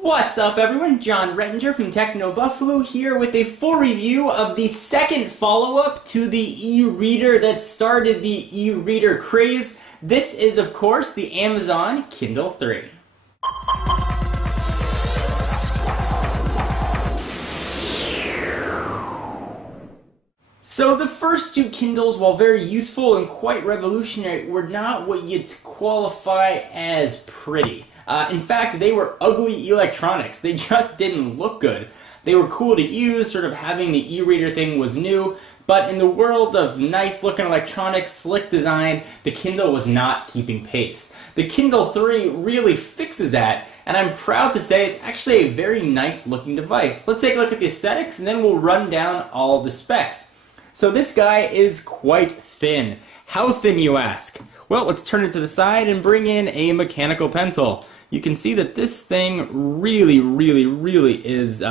What's up everyone, John Rettinger from Techno Buffalo here with a full review of the second follow-up to the e-reader that started the e-reader craze. This is of course the Amazon Kindle 3. So the first two Kindles, while very useful and quite revolutionary, were not what you'd qualify as pretty. In fact, they were ugly electronics. They just didn't look good. They were cool to use, sort of having the e-reader thing was new, but in the world of nice looking electronics, slick design, the Kindle was not keeping pace. The Kindle 3 really fixes that, and I'm proud to say it's actually a very nice looking device. Let's take a look at the aesthetics and then we'll run down all the specs. So this guy is quite thin. How thin, you ask? Well, let's turn it to the side and bring in a mechanical pencil. You can see that this thing really is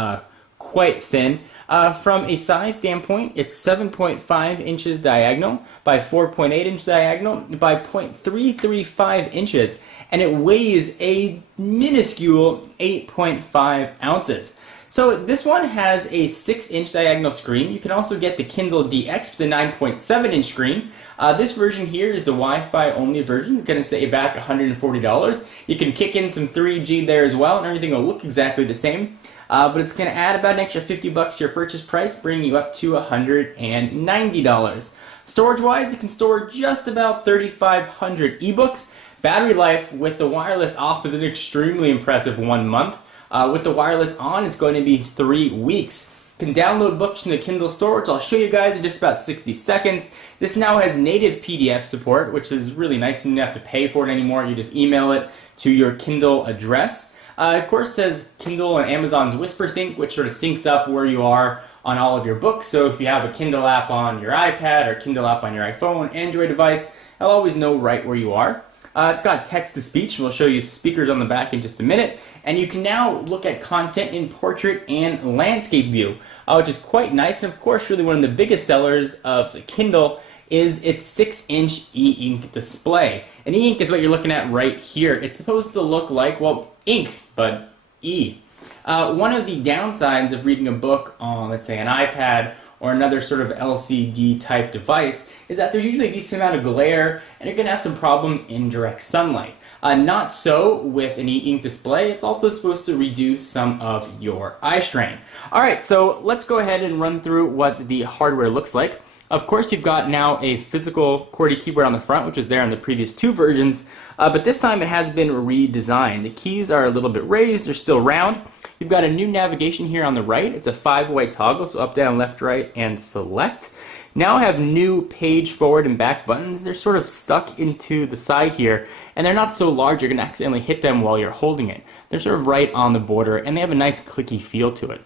quite thin. From a size standpoint, it's 7.5 inches diagonal by 4.8 inch diagonal by 0.335 inches, and it weighs a minuscule 8.5 ounces. So this one has a 6-inch diagonal screen. You can also get the Kindle DX with the 9.7-inch screen. This version here is the Wi-Fi only version. It's going to set you back $140. You can kick in some 3G there as well, and everything will look exactly the same. But it's going to add about an extra $50 to your purchase price, bringing you up to $190. Storage-wise, it can store just about 3,500 ebooks. Battery life with the wireless off is an extremely impressive 1 month. With the wireless on, it's going to be 3 weeks. You can download books from the Kindle store, which I'll show you guys in just about 60 seconds. This now has native PDF support, which is really nice. You don't have to pay for it anymore. You just email it to your Kindle address. Of course, it says Kindle and Amazon's Whisper Sync, which sort of syncs up where you are on all of your books. So if you have a Kindle app on your iPad or Kindle app on your iPhone, Android device, I'll always know right where you are. It's got text-to-speech, and we'll show you speakers on the back in just a minute. And you can now look at content in portrait and landscape view, which is quite nice. And of course, really one of the biggest sellers of the Kindle is its 6-inch e-ink display. And e-ink is what you're looking at right here. It's supposed to look like, well, ink, but E. One of the downsides of reading a book on, let's say, an iPad or another sort of LCD type device is that there's usually a decent amount of glare and you're going to have some problems in direct sunlight. Not so with an e-ink display. It's also supposed to reduce some of your eye strain. Alright, so let's go ahead and run through what the hardware looks like. Of course, you've got now a physical QWERTY keyboard on the front, which was there on the previous two versions, but this time it has been redesigned. The keys are a little bit raised, they're still round. You've got a new navigation here on the right. It's a 5-way toggle, so up, down, left, right, and select. Now I have new page forward and back buttons. They're sort of stuck into the side here, and they're not so large you're going to accidentally hit them while you're holding it. They're sort of right on the border, and they have a nice clicky feel to it.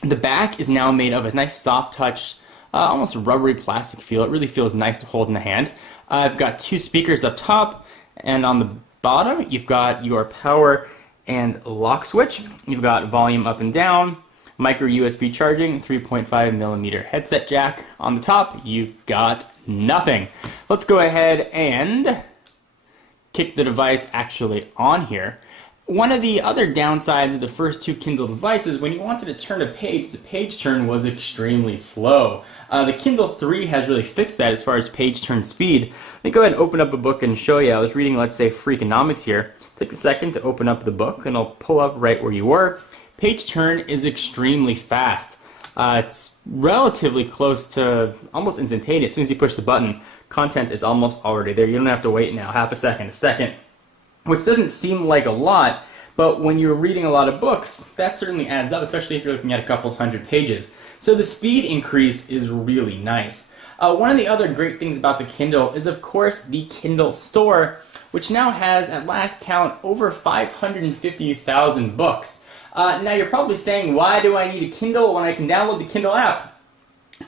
The back is now made of a nice soft touch, almost rubbery plastic feel. It really feels nice to hold in the hand. I've got 2 speakers up top, and on the bottom you've got your power and lock switch. You've got volume up and down, micro USB charging, 3.5mm headset jack. On the top, you've got nothing. Let's go ahead and kick the device actually on here. One of the other downsides of the first two Kindle devices, when you wanted to turn a page, the page turn was extremely slow. The Kindle 3 has really fixed that as far as page turn speed. Let me go ahead and open up a book and show you. I was reading, let's say, Freakonomics here. Take a second to open up the book, and I'll pull up right where you were. Page turn is extremely fast. It's relatively close to almost instantaneous. As soon as you push the button, content is almost already there. You don't have to wait now half a second, which doesn't seem like a lot, but when you're reading a lot of books, that certainly adds up, especially if you're looking at a couple hundred pages. So the speed increase is really nice. One of the other great things about the Kindle is, of course, the Kindle store, which now has, at last count, over 550,000 books. Now you're probably saying, why do I need a Kindle when I can download the Kindle app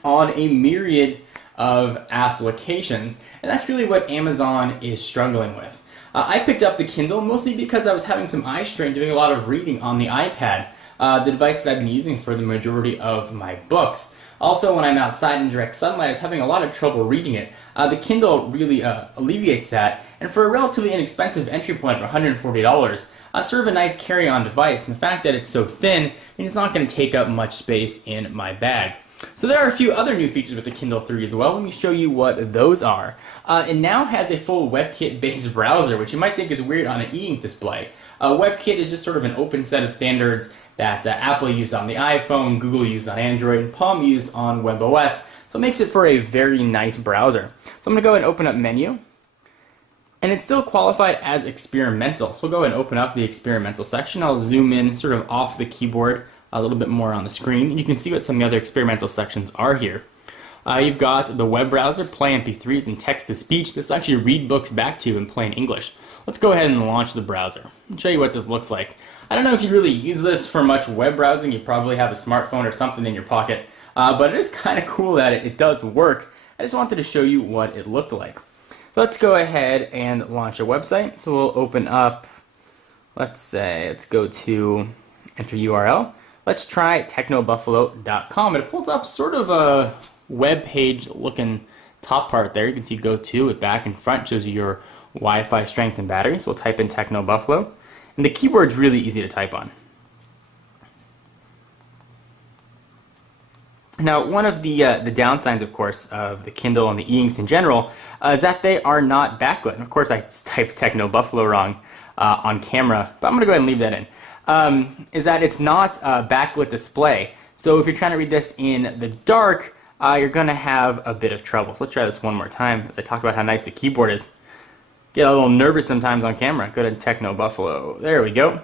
on a myriad of applications? And that's really what Amazon is struggling with. I picked up the Kindle mostly because I was having some eye strain doing a lot of reading on the iPad, the device that I've been using for the majority of my books. Also, when I'm outside in direct sunlight, I was having a lot of trouble reading it. The Kindle really alleviates that, and for a relatively inexpensive entry point of $140, It's sort of a nice carry-on device, and the fact that it's so thin means it's not going to take up much space in my bag. So there are a few other new features with the Kindle 3 as well. Let me show you what those are. It now has a full WebKit-based browser, which you might think is weird on an e-ink display. WebKit is just sort of an open set of standards that Apple used on the iPhone, Google used on Android, and Palm used on WebOS. So it makes it for a very nice browser. So I'm going to go ahead and open up Menu. And it's still qualified as experimental. So we'll go ahead and open up the experimental section. I'll zoom in sort of off the keyboard a little bit more on the screen. And you can see what some of the other experimental sections are here. You've got the web browser, play MP3s, and text-to-speech. This will actually read books back to you in plain English. Let's go ahead and launch the browser. I'll show you what this looks like. I don't know if you really use this for much web browsing. You probably have a smartphone or something in your pocket. But it is kind of cool that it does work. I just wanted to show you what it looked like. Let's go ahead and launch a website. So we'll open up, let's go to enter URL. Let's try technobuffalo.com. It pulls up sort of a web page looking top part there. You can see go to with back and front, shows you your Wi-Fi strength and battery. So we'll type in technobuffalo. And the keyboard's really easy to type on. Now, one of the downsides, of course, of the Kindle and the e-inks in general is that they are not backlit. And of course, I typed Techno Buffalo wrong on camera, but I'm going to go ahead and leave that in. Is that it's not a backlit display. So if you're trying to read this in the dark, you're going to have a bit of trouble. So let's try this one more time as I talk about how nice the keyboard is. Get a little nervous sometimes on camera. Go to Techno Buffalo. There we go.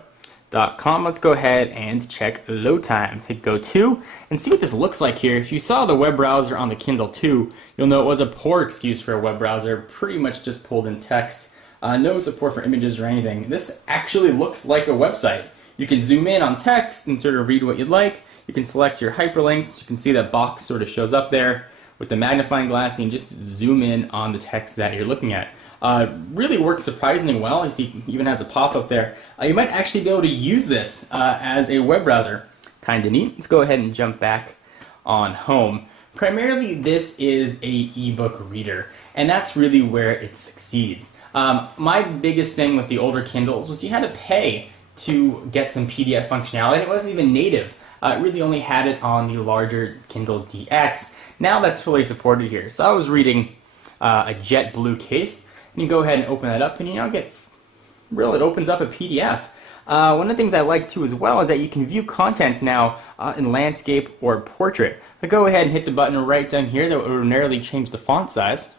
.com. Let's go ahead and check load times. Hit go to and see what this looks like here. If you saw the web browser on the Kindle 2, you'll know it was a poor excuse for a web browser. Pretty much just pulled in text. No support for images or anything. This actually looks like a website. You can zoom in on text and sort of read what you'd like. You can select your hyperlinks. You can see that box sort of shows up there with the magnifying glass, and you just zoom in on the text that you're looking at. Really works surprisingly well. You see, it even has a pop-up there. You might actually be able to use this as a web browser. Kind of neat. Let's go ahead and jump back on home. Primarily, this is a ebook reader, and that's really where it succeeds. My biggest thing with the older Kindles was you had to pay to get some PDF functionality, and it wasn't even native. It really only had it on the larger Kindle DX. Now that's fully supported here. So I was reading a jet blue case. And you go ahead and open that up, and it opens up a PDF. One of the things I like too as well is that you can view content now in landscape or portrait. I go ahead and hit the button right down here that will ordinarily change the font size.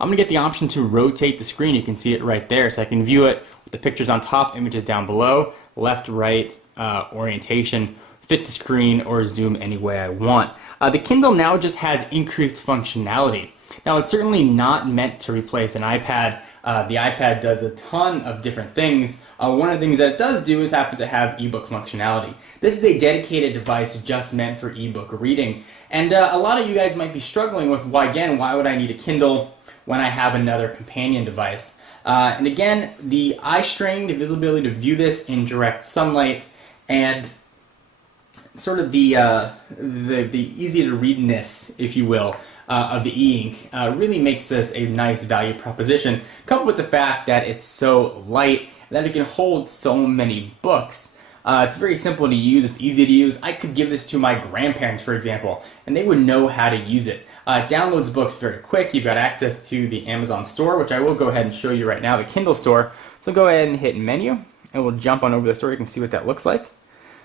I'm going to get the option to rotate the screen. You can see it right there, so I can view it with the pictures on top, images down below, left, right, orientation, fit the screen, or zoom any way I want. The Kindle now just has increased functionality. Now, it's certainly not meant to replace an iPad. The iPad does a ton of different things. One of the things that it does do is happen to have ebook functionality. This is a dedicated device just meant for ebook reading. And a lot of you guys might be struggling with, why would I need a Kindle when I have another companion device? And again, the eye strain, the visibility to view this in direct sunlight, and sort of the easy to readness, if you will, of the e-ink really makes this a nice value proposition, coupled with the fact that it's so light and that it can hold so many books. It's very simple to use, it's easy to use. I could give this to my grandparents, for example, and they would know how to use it. It downloads books very quick. You've got access to the Amazon store, which I will go ahead and show you right now, the Kindle store. So go ahead and hit menu, and we'll jump on over to the store. You can see what that looks like.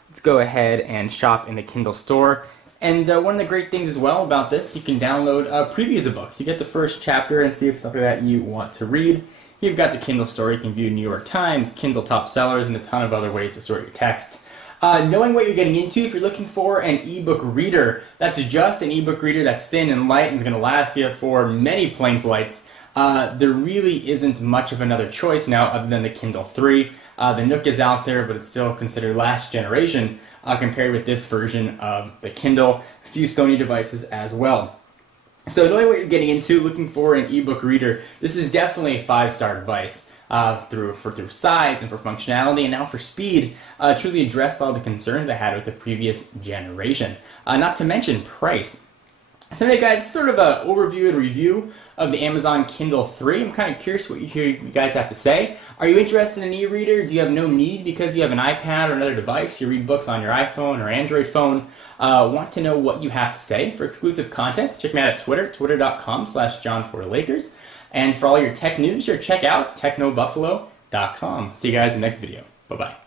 Let's go ahead and shop in the Kindle store. And one of the great things as well about this, you can download previews of books. You get the first chapter and see if it's something that you want to read. You've got the Kindle store. You can view New York Times, Kindle top sellers, and a ton of other ways to sort your text. Knowing what you're getting into, if you're looking for an ebook reader, that's just an ebook reader that's thin and light and is going to last you for many plane flights, there really isn't much of another choice now other than the Kindle 3. The Nook is out there, but it's still considered last generation compared with this version of the Kindle. A few Sony devices as well. So knowing what you're getting into, looking for an ebook reader, this is definitely a 5-star device through size and for functionality, and now for speed. Truly addressed all the concerns I had with the previous generation. Not to mention price. So anyway, guys, sort of an overview and review of the Amazon Kindle 3. I'm kind of curious what you guys have to say. Are you interested in an e-reader? Do you have no need because you have an iPad or another device? You read books on your iPhone or Android phone. Want to know what you have to say. For exclusive content, check me out at Twitter, twitter.com/John4Lakers. And for all your tech news, check out technobuffalo.com. See you guys in the next video. Bye-bye.